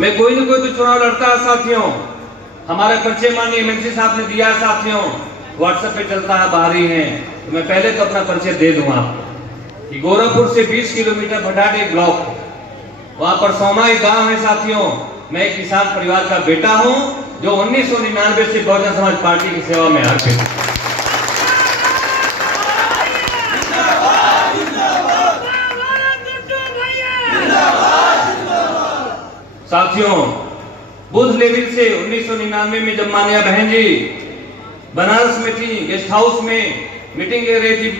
मैं कोई ना कोई तो चुनाव लड़ता है साथियों। हमारे परिचय माननीय एमएलसी साहब ने दिया साथियों, व्हाट्सएप पे चलता है, बाहरी है। तो मैं पहले तो अपना परिचय दे दूं आपको कि गोरखपुर से 20 किलोमीटर भटाटे ब्लॉक, वहां पर सोमा एक गांव है साथियों। मैं एक किसान परिवार का बेटा हूं जो 1999 से बहुजन समाज पार्टी की सेवा में अर्पित हूं। साथियों, बुध लेवल से 1999 में जब मान्या बहन जी बनारस में थी, गेस्ट हाउस में मीटिंग ले रही थी,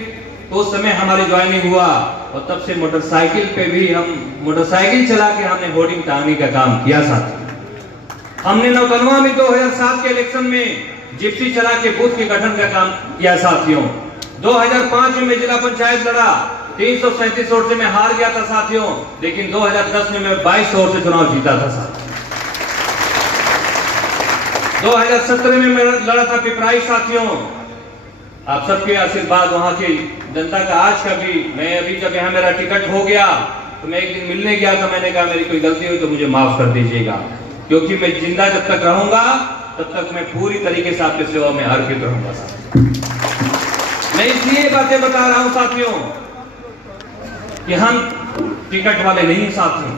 तो उस समय हमारी ज्वाइनिंग हुआ और तब से मोटरसाइकिल पे भी हम मोटरसाइकिल चला के हमने होर्डिंग टांगने का काम किया साथियों। हमने नौतनवा में 2007 के इलेक्शन में जिप्सी चला के बूथ के गठन का काम किया साथियों। 2005 में जिला पंचायत लड़ा, 337 वोट से मैं हार गया था साथियों, लेकिन 2010 में मैं 22 वोट से चुनाव जीता था साथियों। 2017 में मैं लड़ा था पिपराइच साथियों। आप सबके आशीर्वाद, वहां की जनता का आज का भी, मैं अभी जब यहाँ मेरा टिकट हो गया तो मैं एक दिन मिलने गया था, मैंने कहा मेरी कोई गलती हुई तो मुझे माफ कर दीजिएगा, क्योंकि मैं जिंदा जब तक रहूंगा तब तक मैं पूरी तरीके से आपकी सेवा में अर्पित रहूंगा साथियों। मैं इसलिए बातें बता रहा हूं साथियों कि हम टिकट वाले नहीं साथियों।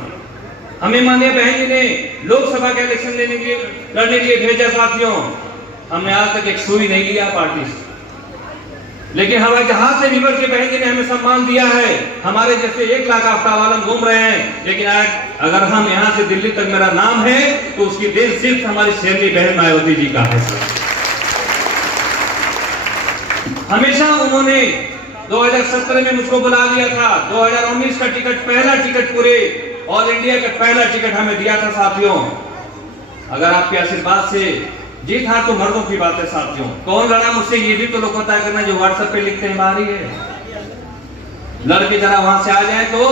हमें माननीय बहन जी ने लोकसभा का इलेक्शन लड़ने के लिए भेजा साथियों। हमने आज तक एक सुई नहीं लिया पार्टी से, लेकिन हवाई जहाज से विवर के बहन जी ने हमें सम्मान दिया है। हमारे जैसे 1 लाख आफ्तावालन घूम रहे हैं, लेकिन आज अगर हम यहाँ से दिल्ली तक मेरा नाम है तो उसकी देन सिर्फ हमारी शेरनी बहन मायावती जी का है सर। हमेशा उन्होंने 2017 में मुझको बुला लिया था, 2019 का टिकट, पहला टिकट पूरे ऑल इंडिया का पहला टिकट हमें दिया था साथियों। अगर आपके आशीर्वाद से जीत हार तो मर्दों की बात है साथियों। कौन लड़ा मुझसे ये भी तो लोग पता करना, जो व्हाट्सएप पे लिखते हैं बाहरी है। लड़के जरा वहां से आ जाए तो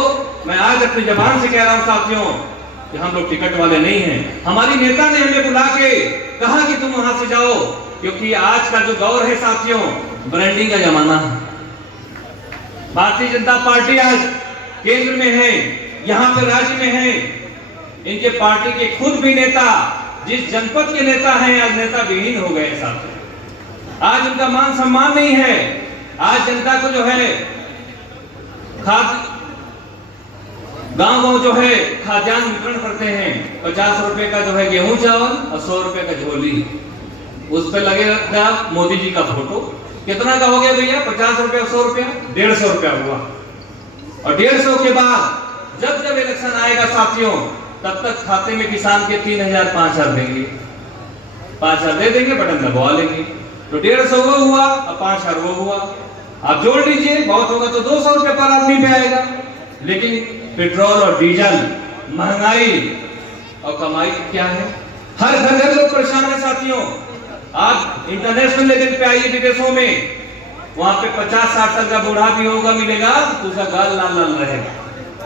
मैं आज अपनी जबान से कह रहा हूं साथियों कि हम लोग टिकट वाले नहीं हैं। हमारी नेता ने हमें बुला के कहा कि तुम वहां से जाओ, क्योंकि आज का जो दौर है साथियों, ब्रांडिंग का जमाना है। भारतीय जनता पार्टी आज केंद्र में है, यहाँ पे राज्य में है। इनके पार्टी के खुद भी नेता, जिस जनपद के नेता हैं, आज नेता विहीन हो गए साथियों। आज उनका मान सम्मान नहीं है। आज जनता को जो है गांव जो है खाद्यान्न वितरण करते हैं, 50 रुपए का जो है गेहूं चावल और 100 रुपए का झोली, उस पर लगेगा मोदी जी का फोटो। कितना का हो गया भैया? 50 रुपया, 100 रुपया, 150 रुपया हुआ। और 150 के बाद जब जब इलेक्शन आएगा साथियों, तब तक खाते में किसान के 3000 5000 देंगे, 5000 दे देंगे, बटन दबा लेंगे। तो 150 वो हुआ और 5000 वो हुआ। आप जोड़ लीजिए, बहुत होगा तो 200 रुपए पर आदमी पे आएगा। लेकिन पेट्रोल और डीजल, महंगाई और कमाई क्या है? हर घर लोग परेशान है साथियों। आप इंटरनेशनल लेवल पे आइए विदेशों में, वहां पे 50-60 साल का बूढ़ा भी होगा, मिलेगा तो उसका गाल लाल लाल रहेगा।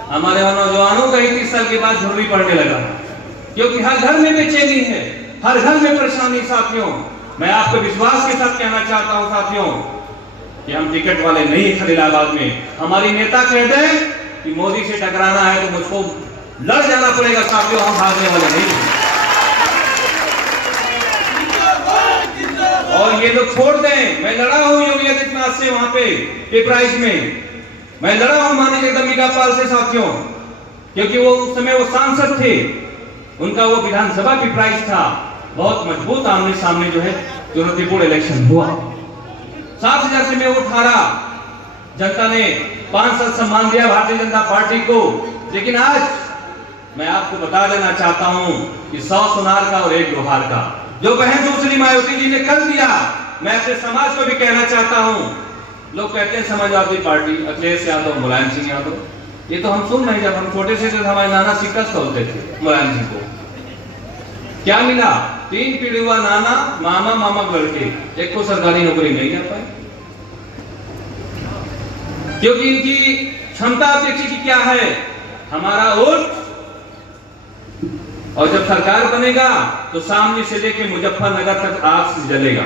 हमारे नौजवानों का 31 साल के बाद झुर्री पड़ने लगा, क्योंकि हर घर में बेचैनी है, हर घर में परेशानी साथियों। मैं आपको विश्वास के साथ कहना चाहता हूं साथियों कि हम टिकट वाले नहीं खलीलाबाद में। हमारी नेता कह दे कि मोदी से टकराना है तो मुझको लड़ जाना पड़ेगा साथियों, हम भागने वाले नहीं हैं। और ये लोग छोड़ दें। मैं लड़ा हूं योगी आदित्यनाथ से वहां पे पिपराइच में, मैं लड़ा हूं माननीय जगदम्बिका पाल से साथियों, क्योंकि वो उस समय वो सांसद थे, उनका वो विधानसभा पिपराइच था। बहुत मजबूत आमने सामने जो है चुनौतीपूर्ण इलेक्शन हुआ। 7000 से मैं वोट हारा। जनता ने 5 साल सम्मान दिया भारतीय जनता पार्टी को। लेकिन आज मैं आपको बता देना चाहता हूं कि 100 सुनार का और 1 लोहार का जो बहन सुश्री मायावती जी ने कल दिया, मैं अपने समाज को भी कहना चाहता हूं। लोग कहते हैं समाजवादी पार्टी, अखिलेश यादव, मुलायम सिंह यादव, ये तो हम सुन रहे हैं। जब हम छोटे से थे हमारे नाना सिक्का तोलते थे मुलायम सिंह को। क्या मिला? 3 पीढ़ी हुआ, नाना मामा मामा लड़के, एक को सरकारी नौकरी नहीं कर पाए, क्योंकि इनकी क्षमता अपेक्षा की क्या है? हमारा वोट। और जब सरकार बनेगा तो सामने से लेके मुजफ्फरनगर तक आग से जलेगा।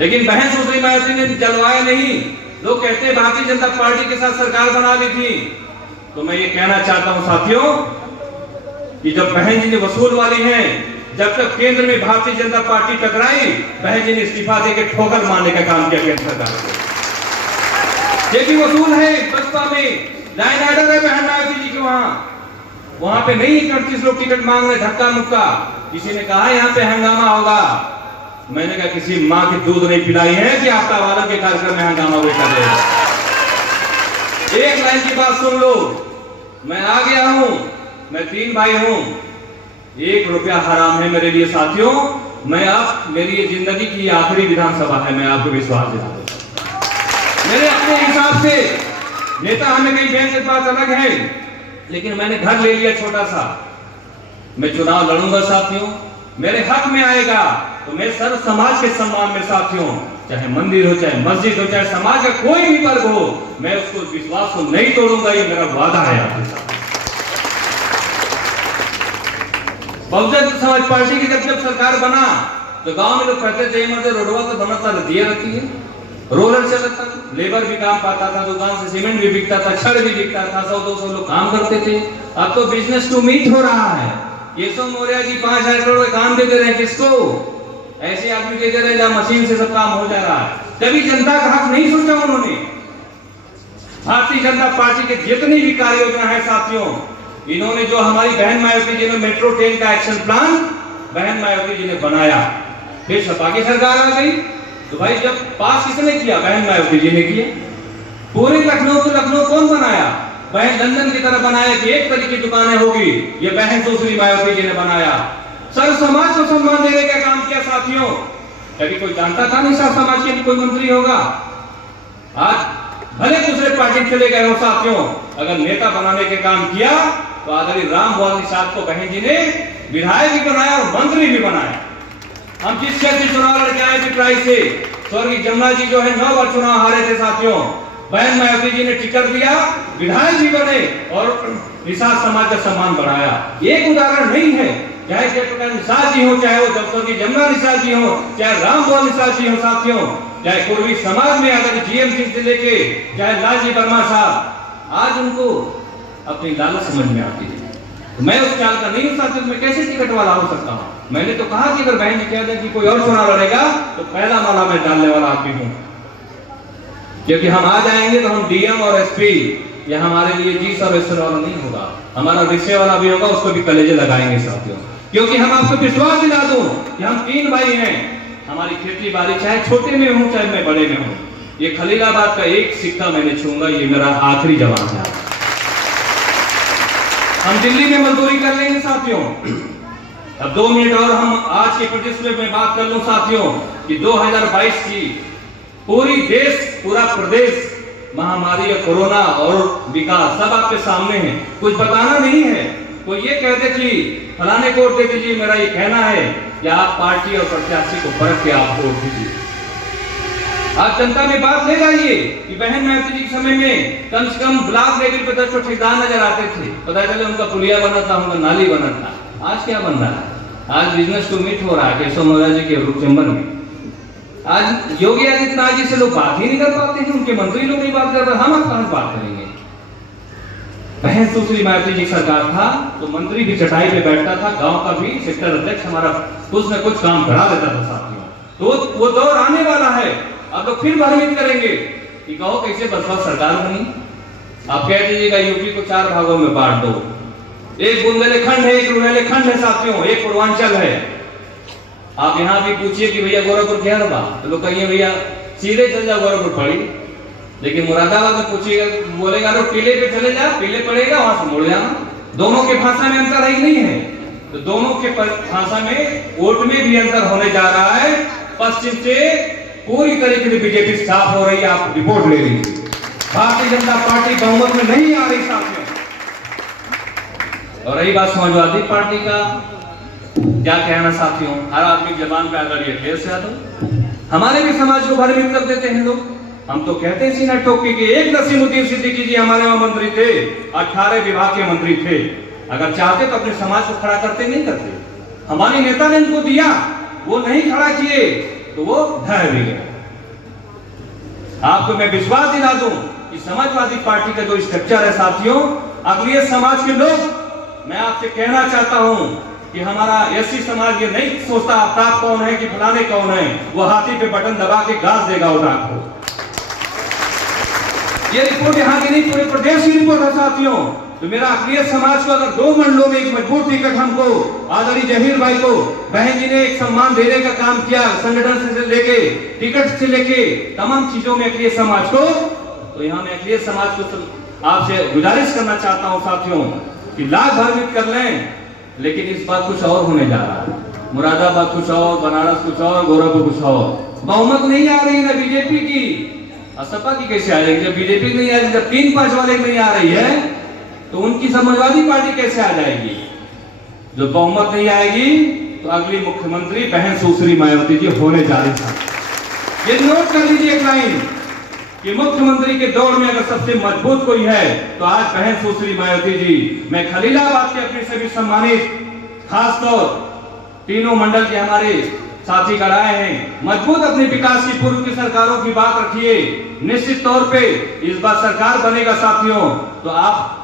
लेकिन बहन सुश्री मायावती ने जलवाया नहीं। लोग कहते हैं भारतीय जनता पार्टी के साथ सरकार बना ली थी। तो मैं ये कहना चाहता हूं साथियों कि जब बहन जी ने वसूल वाली हैं, जब तक केंद्र में भारतीय जनता पार्टी टकराई, बहन जी ने इस्तीफा देकर ठोकर मारने का काम किया केंद्र सरकार को। ये भी वसूल है बसपा में, लाइन आर्डर है बहन मायावती जी के वहां पे नहीं 38 लोग टिकट मांग रहे धक्का मुक्का। किसी ने कहा यहाँ पे हंगामा होगा, मैंने कहा किसी माँ की दूध नहीं पिलाई है कि आपका वाला के कार्यक्रम में हंगामा बेटा देगा। एक लाइन की बात सुन लो, मैं आ गया हूं, मैं 3 भाई हूं, 1 रुपया हराम है मेरे लिए साथियों। मैं अब मेरी ये जिंदगी की आखिरी विधानसभा है, मैं आपको विश्वास दिला दूं। मेरे अपने हिसाब से नेता हमें कहीं बैंक की बात अलग है, लेकिन मैंने घर ले लिया छोटा सा। मैं चुनाव लड़ूंगा साथियों, मेरे हक में आएगा तो मैं सर्व समाज के सम्मान में साथियों, चाहे मंदिर हो, चाहे मस्जिद हो, चाहे समाज का कोई भी वर्ग हो, मैं उसको विश्वास को नहीं तोड़ूंगा। ये मेरा वादा है आपके साथ। बहुजन समाज पार्टी की जब सरकार बना तो गांव में लोग कहते थे मतलब रोडवा तो बनता दिया रहती है, रोलर चलता, लेबर भी काम पाता था, दुकान से सीमेंट भी बिकता था, छड़ भी बिकता था, 100-200 लोग काम करते थे। अब तो बिजनेस टू मीट हो रहा है। केशव मौर्य जी 5,000 करोड़ का काम दे रहे हैं, किसको? ऐसे आदमी दे रहे हैं जहां मशीन से सब काम हो जा रहा है। कभी जनता का हक नहीं सोचा उन्होंने। भारतीय जनता पार्टी के जितनी भी कार्य योजना है साथियों, इन्होंने जो हमारी बहन मायावती जी ने मेट्रो ट्रेन का एक्शन प्लान बहन मायावती जी ने बनाया, फिर सपा की सरकार आ गई तो भाई जब पास किसने किया? बहन मायावती जी ने किया। पूरे लखनऊ को लखनऊ कौन बनाया? बहन लंदन की तरह बनाया कि एक तरीके की दुकानें होगी, ये बहन सुश्री मायावती जी ने बनाया। सर्व समाज को सम्मान देने का काम किया साथियों। कभी कोई जानता था नहीं सर्व समाज के कोई मंत्री होगा? आज भले दूसरे पार्टी चले गए हो साथियों, अगर नेता बनाने के काम किया तो आदरणीय राम भुआल साहब को बहन जी ने विधायक भी बनाया और मंत्री भी बनाया। हम जिस क्षेत्र से चुनाव लड़के आए पिपराई से, स्वर्गीय जमुना जी जो है 9 बार चुनाव हारे थे साथियों, बहन मायावती जी ने टिकट दिया, विधायक भी बने और निषाद समाज का सम्मान बढ़ाया। एक उदाहरण नहीं है, चाहे जयप्रकाश निषाद जी हो, चाहे वो स्वर्गीय जमुना निषाद जी हो, चाहे राम भुआल निषाद जी हो साथियों, चाहे कुर्मी समाज में अगर जीएम सिंह से लेके चाहे लालजी वर्मा साहब, आज उनको अपनी लालच समझ में आती है। तो मैं उस ख्याल का नहीं हूं साथियों, मैं कैसे टिकट वाला हो सकता हूं? मैंने तो कहा कि अगर बहन जी कह दे कि कोई और चुनाव लड़ेगा तो पहला माला में डालने वाला आप भी हूं, क्योंकि हम आ जाएंगे तो हम डीएम और एसपी, यह हमारे लिए जी सब ऐसे वाला नहीं होगा, हमारा रिक्शे वाला भी होगा, उसको भी कलेजे लगाएंगे साथियों। क्योंकि हम आपको विश्वास दिला दूं कि हम 3 भाई हैं, हमारी खेती बाड़ी चाहे छोटे में हूं चाहे मैं बड़े में हूं, ये खलीलाबाद का एक सिक्का मैंने छूंगा, ये मेरा आखिरी जवाब है। हम दिल्ली में मजदूरी कर लेंगे साथियों। अब 2 मिनट और हम आज के परिदृश्य में बात कर लूं साथियों कि 2022 की पूरा प्रदेश महामारी और कोरोना और विकास सब आपके सामने है, कुछ बताना नहीं है। कोई ये कहते कि फलाने को वोट दे दीजिए, मेरा ये कहना है कि आप पार्टी और प्रत्याशी को परख के आप वोट दीजिए। आज जनता में बात ले जाइए कि बहन मायावती जी के समय में कम से कम ब्लॉक लेवल पे 10 ठेकेदार नजर आते थे, पता चले उनका पुलिया बना था, उनका नाली बना था। आज क्या बन रहा है? आज बिजनेस टू मीट हो रहा है केशव मौर्य जी के रूप चैम्बर में। आज योगी आदित्यनाथ जी से लोग बात ही नहीं कर पाते हैं, उनके मंत्री लोग नहीं बात कर पाते, हम कहां बात करेंगे? बहन सुश्री मायावती जी सरकार था तो मंत्री भी चटाई पे बैठता था, गांव का भी सेक्टर अध्यक्ष हमारा कुछ न कुछ काम करा देता था साथियों। तो वो दौर आने वाला है। अब लोग फिर भ्रमित करेंगे कि कहो कैसे बसपा सरकार बनी। आप कह दीजिएगा यूपी को 4 भागों में बांट दो, एक बुंदेलखंड है, एक रुहेलखंड है साथियों, एक पूर्वांचल है। आप यहाँ भी पूछिए कि भैया गोरखपुर क्या बा, तो लोग कहिए भैया सीधे चल जाओ गोरखपुर पड़ी, लेकिन मुरादाबाद में पूछिएगा बोलेगा लोग किले पे चले जाओ, किले पड़ेगा वहां से मुड़ जाना। दोनों के भाषा में अंतर ही नहीं है, तो दोनों के भाषा में वोट में भी अंतर होने जा रहा है। पश्चिम से पूरी तरीके से बीजेपी साफ हो रही है, आप रिपोर्ट ले लीजिए। भारतीय जनता पार्टी बहुमत में नहीं आ रही साथियों। और रही बात समाजवादी पार्टी का, क्या कहना साथियों, हर आदमी जबान पे अगर ये अखिलेश यादव, हमारे भी समाज को भ्रमित कर देते हैं लोग। हम तो कहते हैं सीना ठोक के कि एक नसीमुद्दीन सिद्दीकी जी हमारे वहां मंत्री थे, 18 विभाग के मंत्री थे। अगर चाहते तो अपने समाज को खड़ा करते, नहीं करते। हमारे नेता ने इनको दिया, वो नहीं खड़ा किए तो वो ढह भी गए। आपको मैं विश्वास दिला दूं कि समाजवादी पार्टी का जो स्ट्रक्चर है साथियों, अगले समाज के लोग मैं आपसे कहना चाहता हूं कि हमारा एससी समाज ये नहीं सोचता आफ्ताब कौन है कि फलाने कौन है, वो हाथी पे बटन दबा के घास देगा उठा को। ये रिपोर्ट यहाँ की नहीं, पूरे प्रदेश की रिपोर्ट है साथियों। तो मेरा अखिलेश समाज को अगर 2 मंडलों में एक मजबूत टिकट हमको आदरणीय जहीर भाई को बहन जी ने एक सम्मान देने का काम किया, संगठन से लेके टिकट से लेके तमाम चीजों में अखिलेश समाज को, तो यहाँ मैं अखिलेश समाज को आपसे गुजारिश करना चाहता हूँ साथियों कि लाख भरमित कर लें, लेकिन इस बार कुछ और होने जा रहा है। मुरादाबाद कुछ और, बनारस कुछ और, गोरखपुर कुछ और। बहुमत नहीं आ रही ना बीजेपी की, असपा की कैसे आ जाएगी? जब बीजेपी नहीं आ रही, जब 3-5 वाले नहीं आ रही है, तो उनकी समाजवादी पार्टी कैसे आ जाएगी? जो बहुमत नहीं आएगी तो अगली मुख्यमंत्री बहन सुश्री मायावती जी होने जा रही है। ये नोट कर लीजिए एक लाइन कि मुख्यमंत्री के दौड़ में अगर सबसे मजबूत कोई है तो आज बहन सुश्री मायावती जी। मैं खलीलाबाद के अपने सभी सम्मानित खासतौर तीनों मंडल के हमारे साथी कराए हैं, मजबूत अपने विकास की पूर्व की सरकारों की बात रखिए। निश्चित तौर पे इस बार सरकार बनेगा साथियों, तो आप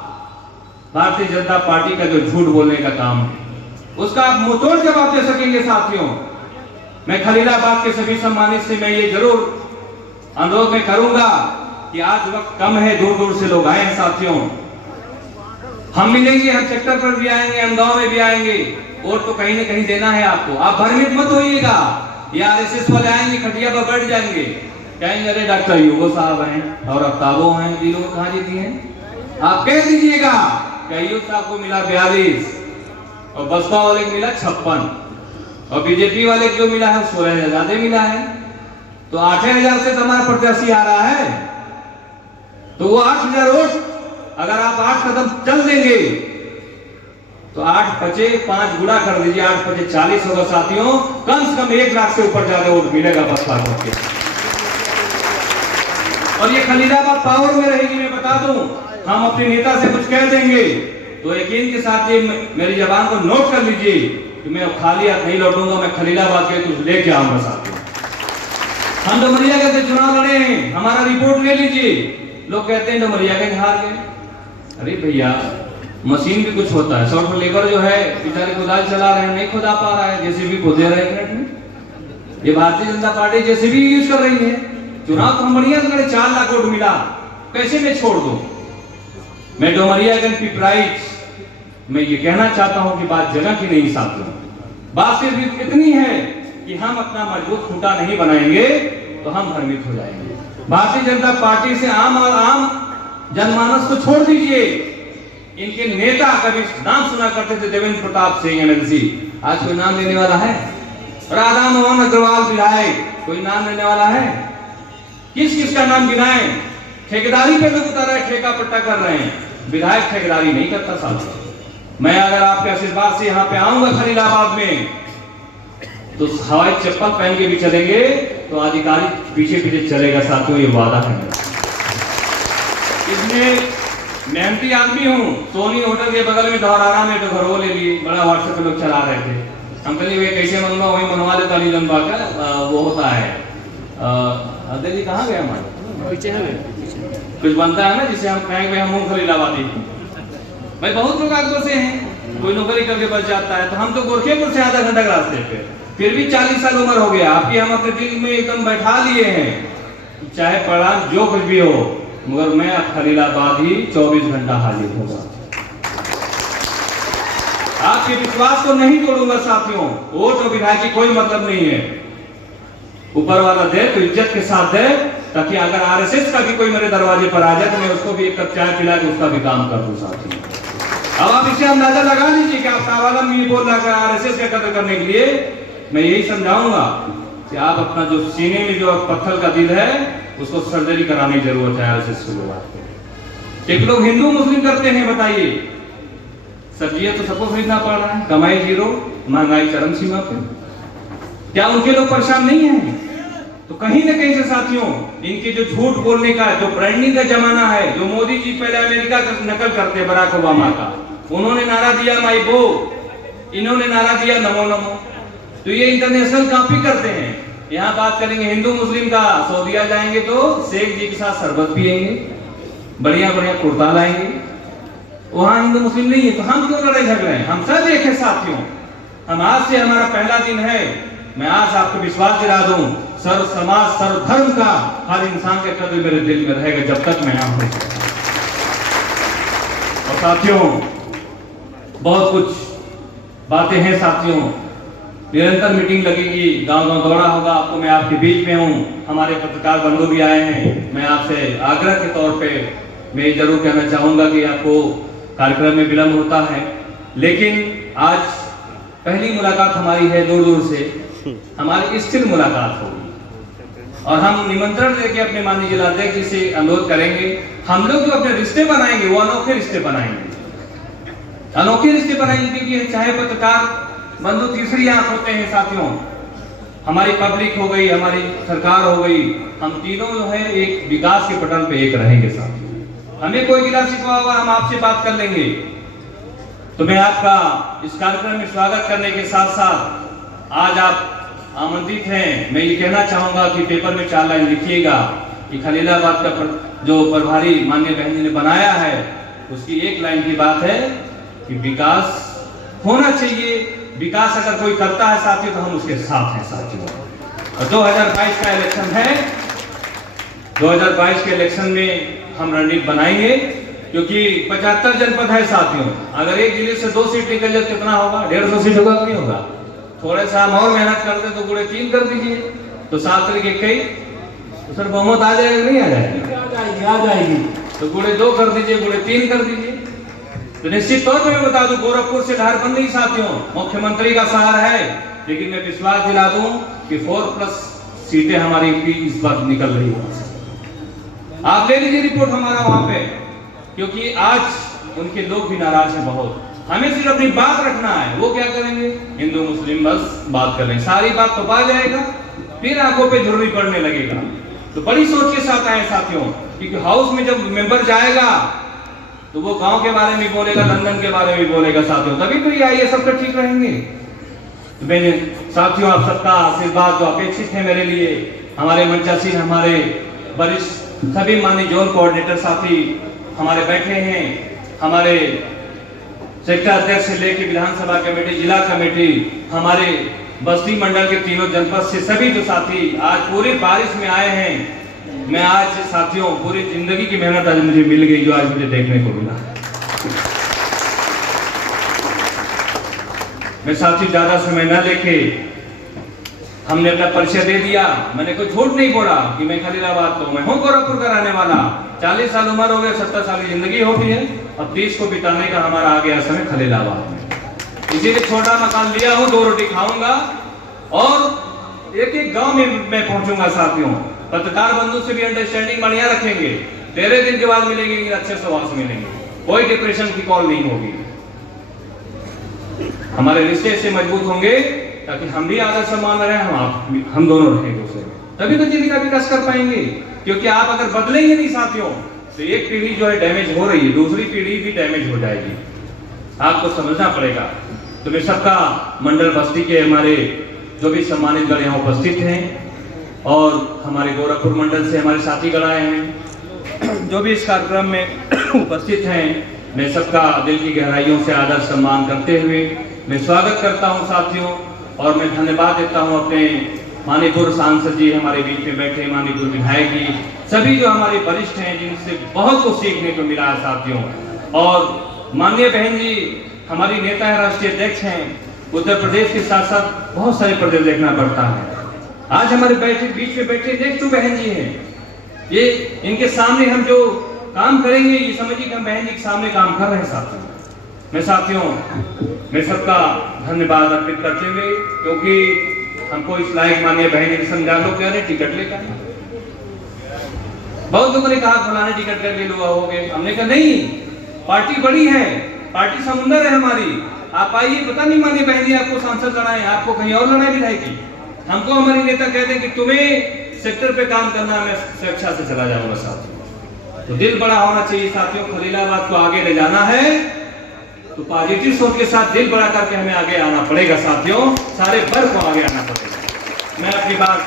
भारतीय जनता पार्टी का जो झूठ बोलने का काम है उसका आप मुंहतोड़ जवाब दे सकेंगे साथियों। मैं खलीलाबाद के सभी सम्मानित से मैं ये जरूर अनुरोध में करूंगा कि आज वक्त कम है, दूर दूर से लोग आए हैं साथियों। हम मिलेंगे, हर सेक्टर पर भी आएंगे, अंदौर में भी आएंगे, और तो कहीं ना कहीं देना है आपको। आप भ्रमित मत होइएगा, ये आरएसएस वाले आएंगे, खटिया पर बैठ जाएंगे, कहेंगे अरे डॉक्टर यूगो साहब हैं और अफ्ताबो हैं, दिलों कहाँ जीती हैं। आप कह दीजिएगा अयूब साहब को मिला 42 और बसपा वाले को मिला 56 और बीजेपी वाले को जो मिला है 16,000 ज्यादा मिला है। तो 8,000 से तो हमारा प्रत्याशी आ रहा है, तो वो 8,000 वोट अगर आप 8 कदम चल देंगे तो 8 पचे 5 गुणा कर दीजिए, 8 पचे 40 होगा साथियों। कम से कम 1 लाख से ऊपर ज्यादा वोट मिलेगा बसपा को। और ये खलीलाबाद पावर में रहेगी। मैं बता दूं, हम अपने नेता से कुछ कह देंगे तो यकीन के साथ ये मेरी जबान को नोट कर लीजिए कि मैं खाली हाथ नहीं लौटूंगा, मैं खलीलाबाद के कुछ लेके आऊंगा साथियों। हम डुमरियागंज से चुनाव लड़े हैं, हमारा रिपोर्ट ले लीजिए। लोग कहते हैं डुमरियागंज हार गए, अरे भैया मशीन भी कुछ होता है। सॉफ्ट लेबर जो है बेचारे कुदाल चला रहे हैं, नहीं खुदा पा रहा है, जेसीबी खुद दे रहे हैं मिनट में। ये Bharatiya Janata party JCB use कर रही है। चुनाव तो हम बढ़िया लड़े, 4 लाख वोट मिला, कैसे मैं छोड़ दूं? मैं डुमरियागंज पिपराइच मैं ये कहना चाहता हूं कि बात जगह की नहीं साथियों, बात सिर्फ इतनी है कि हम अपना मजबूत खूंटा नहीं बनाएंगे तो हम भ्रमित हो जाएंगे। भारतीय जनता पार्टी से आम और आम जनमानस को छोड़ दीजिए। इनके नेता कभी नाम सुना करते थे देवेंद्र प्रताप सिंह एमएलसी, आज कोई नाम लेने वाला है? राधा मोहन अग्रवाल विधायक, कोई नाम लेने वाला है? किस किस का नाम गिनाएं? ठेकेदारी पे लोग उतर रहे, ठेका पट्टा कर रहे हैं, विधायक ठेकेदारी नहीं करता साथियों। मैं अगर आपके आशीर्वाद से यहाँ पे आऊंगा खलीलाबाद में तो हवाई चप्पल पहन के भी चलेंगे तो अधिकारी पीछे पीछे चलेगा साथियों, ये वादा है। इसमें मेहनती आदमी हूँ। सोनी होटल के बगल में धौरारा में तो घर वो ले लिए, बड़ा व्हाट्सएप पे लोग चला रहे थे। हम कहलिए वे कैसे मनवा वही मनवा लेता अली लंबा का वो होता है। दिल्ली कहाँ गया हमारे पीछे है कुछ बनता है ना जिसे हम कहेंगे हम मूंगफली लावादी। भाई बहुत लोग आगो से हैं, कोई नौकरी करके बच जाता है, तो हम तो गोरखेपुर से आधा घंटा के रास्ते पे, फिर भी 40 साल उम्र हो गया आपकी, हम अपने दिल में एकदम बैठा लिए हैं चाहे पढ़ा जो कुछ भी हो, मगर मैं अब खलीलाबाद ही 24 घंटा हाजिर होगा। आपके विश्वास को नहीं तोड़ूंगा साथियों। वोट और विधायक की कोई मतलब नहीं है, ऊपर वाला दे तो इज्जत के साथ दे, ताकि अगर आरएसएस का भी कोई मेरे दरवाजे पर आ जाए तो मैं उसको भी एक कप चाय पिला के उसका भी काम कर दूं साथियों। अब आप इसे अंदाजा लगा लीजिए कि आप सावाला में बोल रहा है आरएसएस का कदर करने के लिए। मैं यही समझाऊंगा कि आप अपना जो सीने में जो पत्थर का दिल है उसको सर्जरी कराने की जरूरत है आरएसएस के लोग। एक लोग हिंदू मुस्लिम करते हैं, बताइए सब्जियां तो सबको खरीदना पड़ रहा है, कमाई जीरो, महंगाई चरम सीमा पे, क्या उनके लोग परेशान नहीं है? तो कहीं ना कहीं से साथियों इनके जो झूठ बोलने का जो ब्रांडिंग का जमाना है, जो मोदी जी पहले अमेरिका का नकल करते हैं बराक ओबामा का, उन्होंने नारा दिया माई बो, इन्होंने नारा दिया नमो नमो, तो ये इंटरनेशनल कॉपी करते हैं। यहाँ बात करेंगे हिंदू मुस्लिम का, सऊदीया जाएंगे तो शेख जी के साथ शरबत पिएंगे, बढ़िया बढ़िया कुर्ता लाएंगे, वहां हिंदू मुस्लिम नहीं है, तो हम क्यों लड़ाई झगड़े हैं? हम सब एक है साथियों। हम आज से, हमारा पहला दिन है, मैं आज आपको विश्वास दिला दूं, सर्व समाज सर्व धर्म का हर इंसान के कदर मेरे दिल में रहेगा जब तक मैं यहाँ हूं। और साथियों, बहुत कुछ बातें हैं साथियों, निरंतर मीटिंग लगेगी, गांव-गांव दौड़ा होगा, आपको मैं आपके बीच में हूं, हमारे पत्रकार बंधु भी आए हैं। मैं आपसे आग्रह के तौर पे मैं जरूर कहना चाहूंगा कि आपको कार्यक्रम में विलंब होता है, लेकिन आज पहली मुलाकात हमारी है, दूर दूर से हमारी स्थिर मुलाकात होगी और हम निमंत्रण लेके अपने माननीय जिलाध्यक्ष से अनुरोध करेंगे, हम लोग जो अपने रिश्ते बनाएंगे वो अनोखे रिश्ते बनाएंगे, अनोखे रिश्ते बनाएंगे, क्योंकि चाहे पत्रकार बंधु तीसरी आंख होते हैं साथियों, हमारी पब्लिक हो गई, हमारी सरकार हो गई, हम तीनों जो है एक विकास के पटल पे एक रहेंगे साथियों। हमें कोई गिला शिकवा होगा, हम आपसे बात कर लेंगे। तो मैं आपका इस कार्यक्रम में स्वागत करने के साथ साथ आज आप आमंत्रित हैं। मैं ये कहना चाहूंगा कि पेपर में 4 लाइन लिखिएगा कि खलीलाबाद का जो प्रभारी माननीय बहन जी ने बनाया है, उसकी 1 लाइन की बात है कि विकास होना चाहिए। विकास अगर कोई करता है साथियों तो हम उसके साथ हैं साथियों। और 2022 का इलेक्शन है, 2022 के इलेक्शन में हम रणनीति बनाएंगे, क्योंकि 75 जनपद है साथियों। अगर एक जिले से 2 सीट निकल जाए कितना होगा? 150 सीट होगा, नहीं होगा? थोड़ा सा हम और मेहनत करते तो गुड़े 3 कर दीजिए, तो 7 तरीके कई, तो सर बहुमत आ जाएगा नहीं आ जाएगी? आ जाएगी। तो गुड़े 2 कर दीजिए, गुड़े 3 कर दीजिए। तो निश्चित तौर पर मैं बता दूं, गोरखपुर से धार बन गई साथियों, मुख्यमंत्री का सहारा है, लेकिन मैं विश्वास दिला दूं कि 4+ सीटें हमारी इस बार निकल रही है। आप ले लीजिए रिपोर्ट हमारा वहां पे, क्योंकि आज उनके लोग भी नाराज हैं बहुत। हमें सिर्फ अपनी बात रखना है। वो क्या करेंगे? हिंदू मुस्लिम बस बात कर रहे हैं, सारी बात तो पा जाएगा, फिर आंखों पे झुर्री पड़ने लगेगा। तो बड़ी सोच के साथ आए साथियों, क्योंकि हाउस में जब मेंबर जाएगा तो वो गांव के बारे में बोलेगा, लंदन के बारे में बोलेगा साथियों, तभी तो ये आइए सब ठीक रहेंगे। तो मैंने साथियों आप सबका आशीर्वाद जो अपेक्षित है मेरे लिए, हमारे मंचासीन, हमारे वरिष्ठ सभी माननीय जोन कोऑर्डिनेटर साथी हमारे बैठे हैं, हमारे सेक्टर अध्यक्ष से लेकर विधानसभा कमेटी, जिला कमेटी, हमारे बस्ती मंडल के तीनों जनपद से सभी जो साथी आज पूरी बारिश में आए हैं। मैं आज साथियों पूरी जिंदगी की मेहनत आज मुझे मिल गई, जो आज मुझे देखने को मिला। मैं साथी ज्यादा समय न लेके हमने अपना परिचय दे दिया। मैंने कोई झूठ नहीं बोला कि मैं खलीलाबाद तो मैं हूँ गोरखपुर का रहने वाला। 40 साल उम्र हो गया, 70 साल की जिंदगी होती है, अब 30 को बिताने का हमारा आ गया समय खलीलाबाद में। इसीलिए छोटा मकान लिया हूँ, 2 रोटी खाऊंगा और एक गांव में मैं पहुंचूंगा साथियों। पत्रकार बंधु से भी अंडरस्टैंडिंग बढ़िया रखेंगे, 13 दिन के बाद मिलेंगे, अच्छे स्वास्थ्य मिलेंगे, कोई डिप्रेशन की कॉल नहीं होगी। हमारे रिश्ते से मजबूत होंगे ताकि हम भी आदर सम्मान रहे, हम दोनों रहेंगे उसे, तभी तो जिंदगी का विकास कर पाएंगे। क्योंकि आप अगर बदलेंगे नहीं साथियों तो एक पीढ़ी जो है डैमेज हो रही है, दूसरी पीढ़ी भी डैमेज हो जाएगी, आपको समझना पड़ेगा। तो मैं सबका मंडल बस्ती के हमारे जो भी सम्मानित गण यहाँ उपस्थित हैं और हमारे गोरखपुर मंडल से हमारे साथी गण आए हैं, जो भी इस कार्यक्रम में उपस्थित हैं, मैं सबका दिल की गहराइयों से आदर सम्मान करते हुए मैं स्वागत करता हूं साथियों। और मैं धन्यवाद देता हूं अपने मानीपुर सांसद जी, हमारे बीच में बैठे मानीपुर विधायक जी, सभी जो हमारे वरिष्ठ हैं जिनसे बहुत कुछ सीखने को मिला है साथियों। और माननीय बहन जी हमारी नेता है, राष्ट्रीय अध्यक्ष हैं, उत्तर प्रदेश के साथ साथ बहुत सारे प्रदेश देखना पड़ता है। आज हमारे बीच में बैठे नेक्स्ट टू बहन जी हैं, ये इनके सामने हम जो काम करेंगे ये समझिए कि हम बहन जी के सामने काम कर रहे हैं साथियों। मैं सबका धन्यवाद अर्पित करते हुए, क्योंकि हमको इस लायक माननीय बहन जी समझा लो क्या टिकट लेकर, बहुत लोगों ने कहा फलाने टिकट करके लोग आओगे, हमने कहा नहीं, पार्टी बड़ी है, पार्टी समुंदर है हमारी, आप आइए। पता नहीं माननीय बहन जी आपको सांसद लड़ाए, आपको कहीं और लड़ाई भी रहेगी। हमको हमारी नेता कहते हैं कि तुम्हें सेक्टर पे काम करना, मैं स्वेच्छा से चला जाऊंगा साथियों। तो दिल बड़ा होना चाहिए साथियों, खलीलाबाद को आगे ले जाना है तो पॉजिटिव सोच के साथ दिल बड़ा करके हमें आगे आना पड़ेगा साथियों, सारे वर्ग को आगे आना पड़ेगा। मैं अपनी बात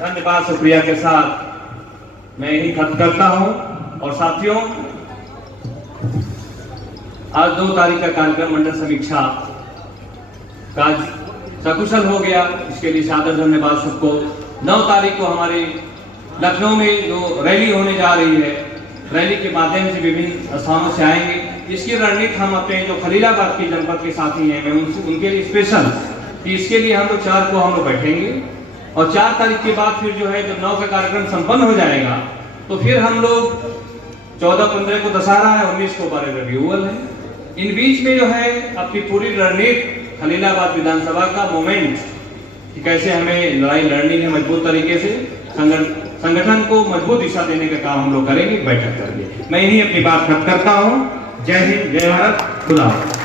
धन्यवाद शुक्रिया के साथ मैं यही खत्म करता हूं। और साथियों आज 2 तारीख का कार्यक्रम मंडल समीक्षा का सकुशल हो गया, इसके लिए सादर धन्यवाद सबको। 9 तारीख को हमारे लखनऊ में जो रैली होने जा रही है, रैली के माध्यम से विभिन्न स्थानों से आएंगे। इसकी रणनीति हम अपने जो खलीलाबाद के जनपद के साथी हैं, मैं उनके लिए स्पेशल कि इसके लिए हम लोग 4 को हम लोग बैठेंगे और 4 तारीख के बाद फिर जो है जब 9 का कार्यक्रम संपन्न हो जाएगा तो फिर हम लोग 14-15 को दशहरा है, 19 को बारह रिव्यूअल है। इन बीच में जो है अपनी पूरी रणनीति खलीलाबाद विधानसभा का मोमेंट कि कैसे हमें लड़ाई लड़नी है मजबूत तरीके से, संगठन को मजबूत दिशा देने का काम हम लोग करेंगे बैठक करके। मैं यही अपनी बात खत्म करता हूँ। जय हिंद, जय भारत, खुदा हाफिज़।